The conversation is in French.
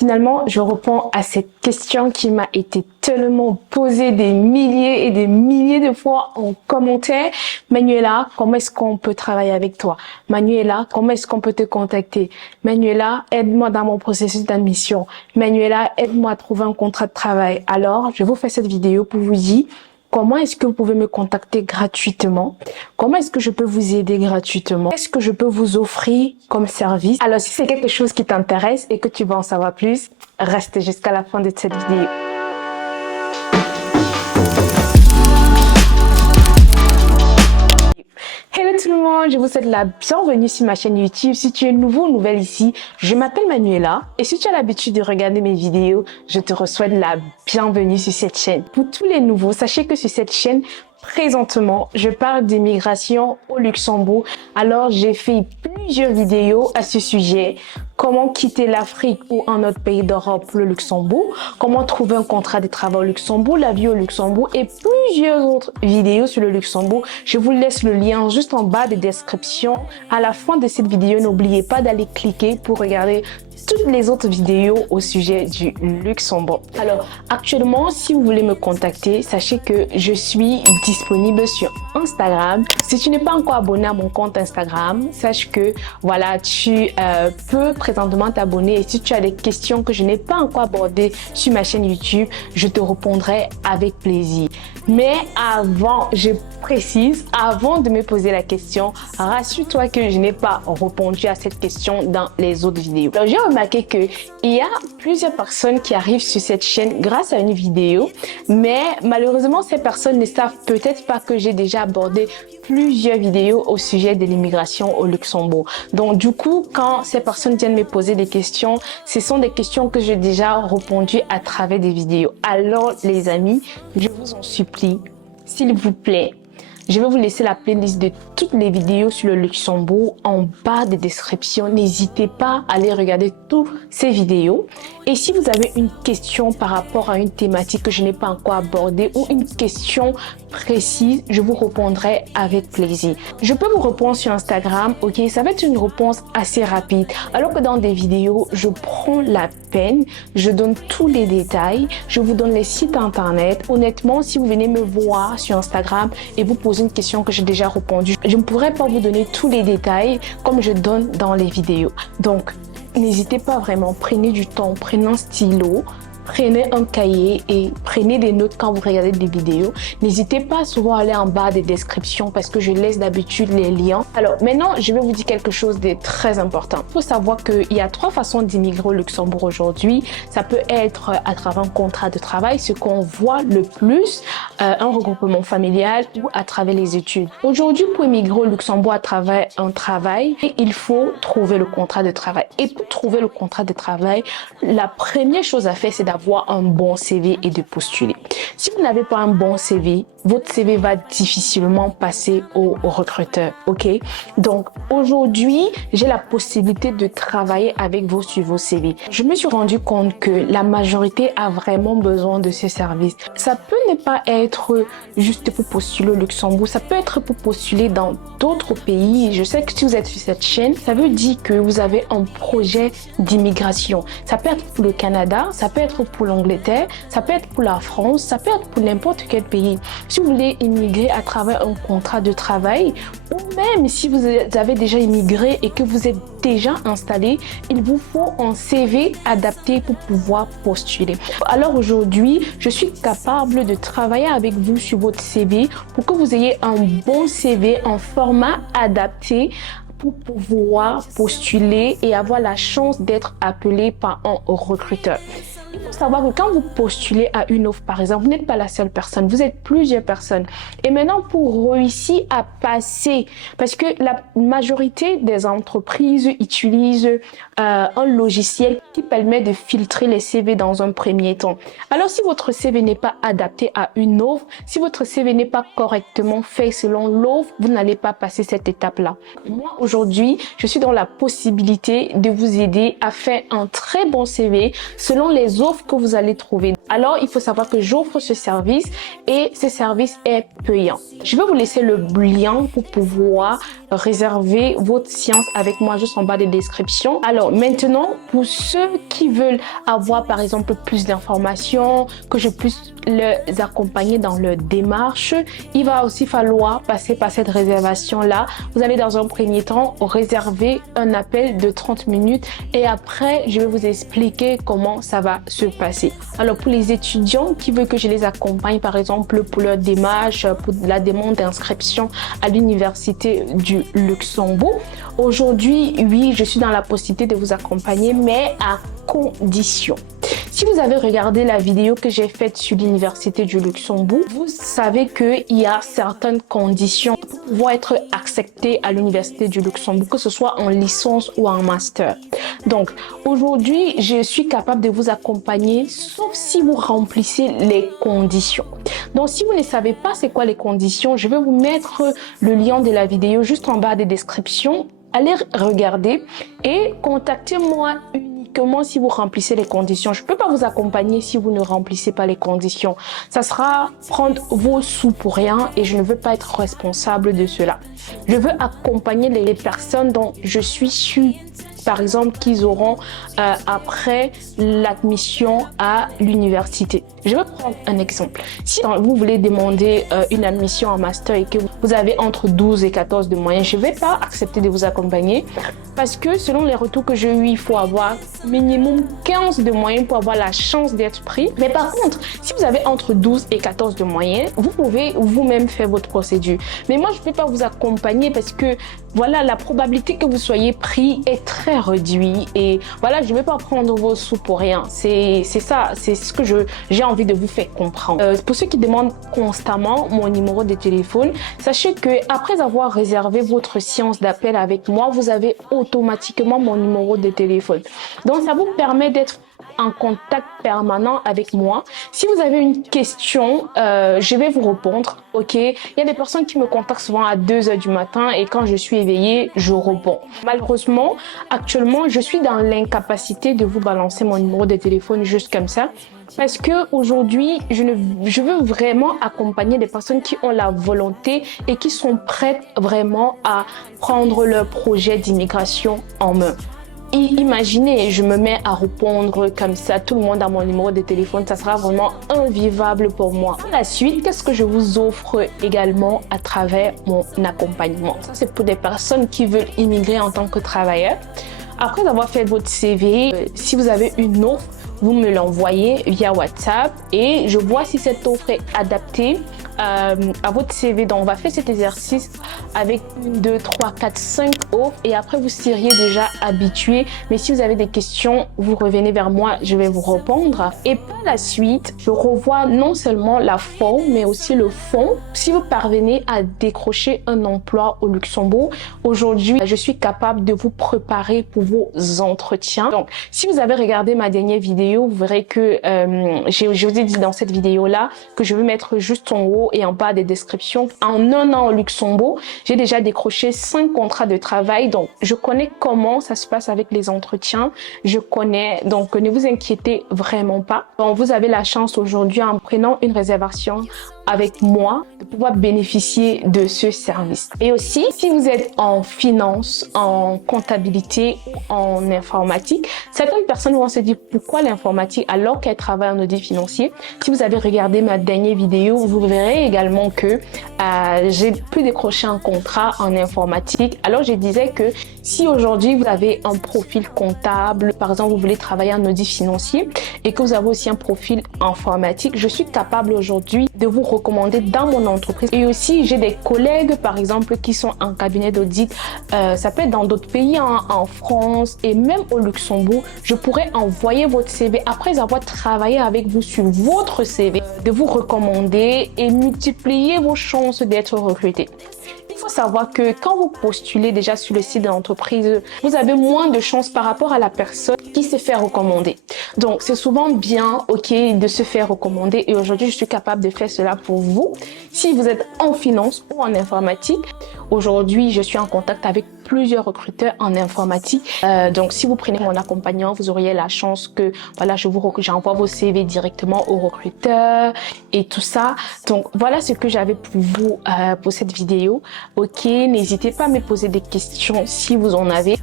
Finalement, je réponds à cette question qui m'a été tellement posée des milliers et des milliers de fois en commentaire. Manuela, comment est-ce qu'on peut travailler avec toi? Manuela, comment est-ce qu'on peut te contacter? Manuela, aide-moi dans mon processus d'admission. Manuela, aide-moi à trouver un contrat de travail. Alors, je vous fais cette vidéo pour vous dire comment est-ce que vous pouvez me contacter gratuitement? Comment est-ce que je peux vous aider gratuitement? Qu'est-ce que je peux vous offrir comme service? Alors, si c'est quelque chose qui t'intéresse et que tu veux en savoir plus, reste jusqu'à la fin de cette vidéo. Hello tout le monde, je vous souhaite la bienvenue sur ma chaîne YouTube. Si tu es nouveau ou nouvelle ici, je m'appelle Manuela et si tu as l'habitude de regarder mes vidéos, je te souhaite la bienvenue sur cette chaîne. Pour tous les nouveaux, sachez que sur cette chaîne, présentement, je parle d'immigration au Luxembourg. Alors, j'ai fait plusieurs vidéos à ce sujet. Comment quitter l'Afrique ou un autre pays d'Europe, le Luxembourg. Comment trouver un contrat de travail au Luxembourg, la vie au Luxembourg et plusieurs autres vidéos sur le Luxembourg. Je vous laisse le lien juste en bas de description. À la fin de cette vidéo, n'oubliez pas d'aller cliquer pour regarder toutes les autres vidéos au sujet du Luxembourg. Alors, actuellement, si vous voulez me contacter, sachez que je suis disponible sur Instagram. Si tu n'es pas encore abonné à mon compte Instagram, sache que voilà, tu peux présentement t'abonner et si tu as des questions que je n'ai pas encore abordées sur ma chaîne YouTube, je te répondrai avec plaisir. Mais avant, je précise, avant de me poser la question, rassure-toi que je n'ai pas répondu à cette question dans les autres vidéos. Alors, j'ai remarqué qu'il y a plusieurs personnes qui arrivent sur cette chaîne grâce à une vidéo, mais malheureusement, ces personnes ne savent peut-être pas que j'ai déjà abordé plusieurs vidéos au sujet de l'immigration au Luxembourg. Donc, du coup, quand ces personnes viennent me poser des questions, ce sont des questions que j'ai déjà répondues à travers des vidéos. Alors, les amis, je vous en supplie, s'il vous plaît, je vais vous laisser la playlist de toutes les vidéos sur le Luxembourg en bas de description. N'hésitez pas à aller regarder toutes ces vidéos. Et si vous avez une question par rapport à une thématique que je n'ai pas encore abordée ou une question précise, je vous répondrai avec plaisir. Je peux vous répondre sur Instagram, ok? Ça va être une réponse assez rapide. Alors que dans des vidéos, je prends la peine, je donne tous les détails, je vous donne les sites internet. Honnêtement, si vous venez me voir sur Instagram et vous posez une question que j'ai déjà répondu, je ne pourrais pas vous donner tous les détails comme je donne dans les vidéos. Donc, n'hésitez pas vraiment, prenez du temps, prenez un stylo, prenez un cahier et prenez des notes quand vous regardez des vidéos. N'hésitez pas souvent à aller en bas des descriptions parce que je laisse d'habitude les liens. Alors maintenant, je vais vous dire quelque chose de très important. Il faut savoir qu'il y a 3 façons d'immigrer au Luxembourg aujourd'hui. Ça peut être à travers un contrat de travail, ce qu'on voit le plus, un regroupement familial ou à travers les études. Aujourd'hui, pour immigrer au Luxembourg à travers un travail, il faut trouver le contrat de travail. Et pour trouver le contrat de travail, la première chose à faire, c'est d'avoir un bon CV et de postuler. Si vous n'avez pas un bon CV, votre CV va difficilement passer au recruteur, ok? Donc, aujourd'hui, j'ai la possibilité de travailler avec vous sur vos CV. Je me suis rendu compte que la majorité a vraiment besoin de ce service. Ça peut ne pas être juste pour postuler au Luxembourg, ça peut être pour postuler dans d'autres pays. Je sais que si vous êtes sur cette chaîne, ça veut dire que vous avez un projet d'immigration. Ça peut être pour le Canada, ça peut être pour l'Angleterre, ça peut être pour la France, ça peut être pour n'importe quel pays. Si vous voulez immigrer à travers un contrat de travail ou même si vous avez déjà immigré et que vous êtes déjà installé, il vous faut un CV adapté pour pouvoir postuler. Alors aujourd'hui, je suis capable de travailler avec vous sur votre CV pour que vous ayez un bon CV en format adapté pour pouvoir postuler et avoir la chance d'être appelé par un recruteur. Il faut savoir que quand vous postulez à une offre, par exemple, vous n'êtes pas la seule personne, vous êtes plusieurs personnes. Et maintenant, pour réussir à passer, parce que la majorité des entreprises utilisent un logiciel qui permet de filtrer les CV dans un premier temps. Alors, si votre CV n'est pas adapté à une offre, si votre CV n'est pas correctement fait selon l'offre, vous n'allez pas passer cette étape-là. Moi, aujourd'hui, je suis dans la possibilité de vous aider à faire un très bon CV selon les offres que vous allez trouver. Alors, il faut savoir que j'offre ce service et ce service est payant. Je vais vous laisser le lien pour pouvoir réserver votre séance avec moi juste en bas de la description. Alors maintenant, pour ceux qui veulent avoir par exemple plus d'informations, que je puisse les accompagner dans leur démarche, il va aussi falloir passer par cette réservation-là. Vous allez dans un premier temps réserver un appel de 30 minutes et après, je vais vous expliquer comment ça va se passer. Alors pour les étudiants qui veulent que je les accompagne par exemple pour leur démarche, pour la demande d'inscription à l'université du Luxembourg, aujourd'hui, oui, je suis dans la possibilité de vous accompagner, mais à condition. Si vous avez regardé la vidéo que j'ai faite sur l'université du Luxembourg, vous savez qu'il y a certaines conditions pour pouvoir être accepté à l'université du Luxembourg, que ce soit en licence ou en master. Donc, aujourd'hui, je suis capable de vous accompagner, sauf si vous remplissez les conditions. Donc, si vous ne savez pas c'est quoi les conditions, je vais vous mettre le lien de la vidéo juste en bas des descriptions. Allez regarder et contactez-moi uniquement si vous remplissez les conditions. Je ne peux pas vous accompagner si vous ne remplissez pas les conditions. Ça sera prendre vos sous pour rien et je ne veux pas être responsable de cela. Je veux accompagner les personnes dont je suis sûre, par exemple, qu'ils auront après l'admission à l'université. Je vais prendre un exemple. Si vous voulez demander une admission en master et que vous avez entre 12 et 14 de moyens, je ne vais pas accepter de vous accompagner parce que selon les retours que j'ai eu, il faut avoir minimum 15 de moyens pour avoir la chance d'être pris. Mais par contre, si vous avez entre 12 et 14 de moyens, vous pouvez vous-même faire votre procédure. Mais moi, je ne peux pas vous accompagner parce que voilà, la probabilité que vous soyez pris est très réduite et voilà, je ne vais pas prendre vos sous pour rien. C'est ça, c'est ce que j'ai envie de vous faire comprendre. Pour ceux qui demandent constamment mon numéro de téléphone, sachez que après avoir réservé votre séance d'appel avec moi, vous avez automatiquement mon numéro de téléphone. Donc, ça vous permet d'être en contact permanent avec moi. Si vous avez une question, je vais vous répondre. Ok, il y a des personnes qui me contactent souvent à 2 heures du matin et quand je suis éveillée, je réponds. Malheureusement, actuellement, je suis dans l'incapacité de vous balancer mon numéro de téléphone juste comme ça. Parce que aujourd'hui, je veux vraiment accompagner des personnes qui ont la volonté et qui sont prêtes vraiment à prendre leur projet d'immigration en main. Imaginez, je me mets à répondre comme ça, tout le monde a mon numéro de téléphone, ça sera vraiment invivable pour moi. Par la suite, qu'est-ce que je vous offre également à travers mon accompagnement? Ça, c'est pour des personnes qui veulent immigrer en tant que travailleurs. Après avoir fait votre CV, si vous avez une offre, vous me l'envoyez via WhatsApp et je vois si cette offre est adaptée à votre CV. Donc, on va faire cet exercice avec 1, 2, 3, 4, 5 offres et après, vous seriez déjà habitué. Mais si vous avez des questions, vous revenez vers moi, je vais vous répondre. Et par la suite, je revois non seulement la forme, mais aussi le fond. Si vous parvenez à décrocher un emploi au Luxembourg, aujourd'hui, je suis capable de vous préparer pour vos entretiens. Donc, si vous avez regardé ma dernière vidéo, vous verrez que je vous ai dit dans cette vidéo-là que je vais mettre juste en haut et en bas des descriptions. En 1 an au Luxembourg, j'ai déjà décroché 5 contrats de travail. Donc, je connais comment ça se passe avec les entretiens. Je connais, donc ne vous inquiétez vraiment pas. Donc, vous avez la chance aujourd'hui en prenant une réservation avec moi de pouvoir bénéficier de ce service. Et aussi, si vous êtes en finance, en comptabilité, en informatique, certaines personnes vont se dire pourquoi l'informatique alors qu'elle travaille en audit financier. Si vous avez regardé ma dernière vidéo, vous verrez également que j'ai pu décrocher un contrat en informatique. Alors, je disais que si aujourd'hui vous avez un profil comptable, par exemple, vous voulez travailler en audit financier et que vous avez aussi un profil informatique, je suis capable aujourd'hui de vous recommander dans mon entreprise. Et aussi, j'ai des collègues, par exemple, qui sont en cabinet d'audit. Ça peut être dans d'autres pays, hein, en France et même au Luxembourg. Je pourrais envoyer votre CV après avoir travaillé avec vous sur votre CV, de vous recommander et multiplier vos chances d'être recruté. Il faut savoir que quand vous postulez déjà sur le site de l'entreprise, vous avez moins de chances par rapport à la personne qui se fait recommander. Donc, c'est souvent bien, ok, de se faire recommander. Et aujourd'hui, je suis capable de faire cela pour vous. Si vous êtes en finance ou en informatique, aujourd'hui, je suis en contact avec plusieurs recruteurs en informatique. Donc, si vous prenez mon accompagnement, vous auriez la chance que, voilà, j'envoie vos CV directement aux recruteurs et tout ça. Donc, voilà ce que j'avais pour vous pour cette vidéo. Ok, n'hésitez pas à me poser des questions si vous en avez.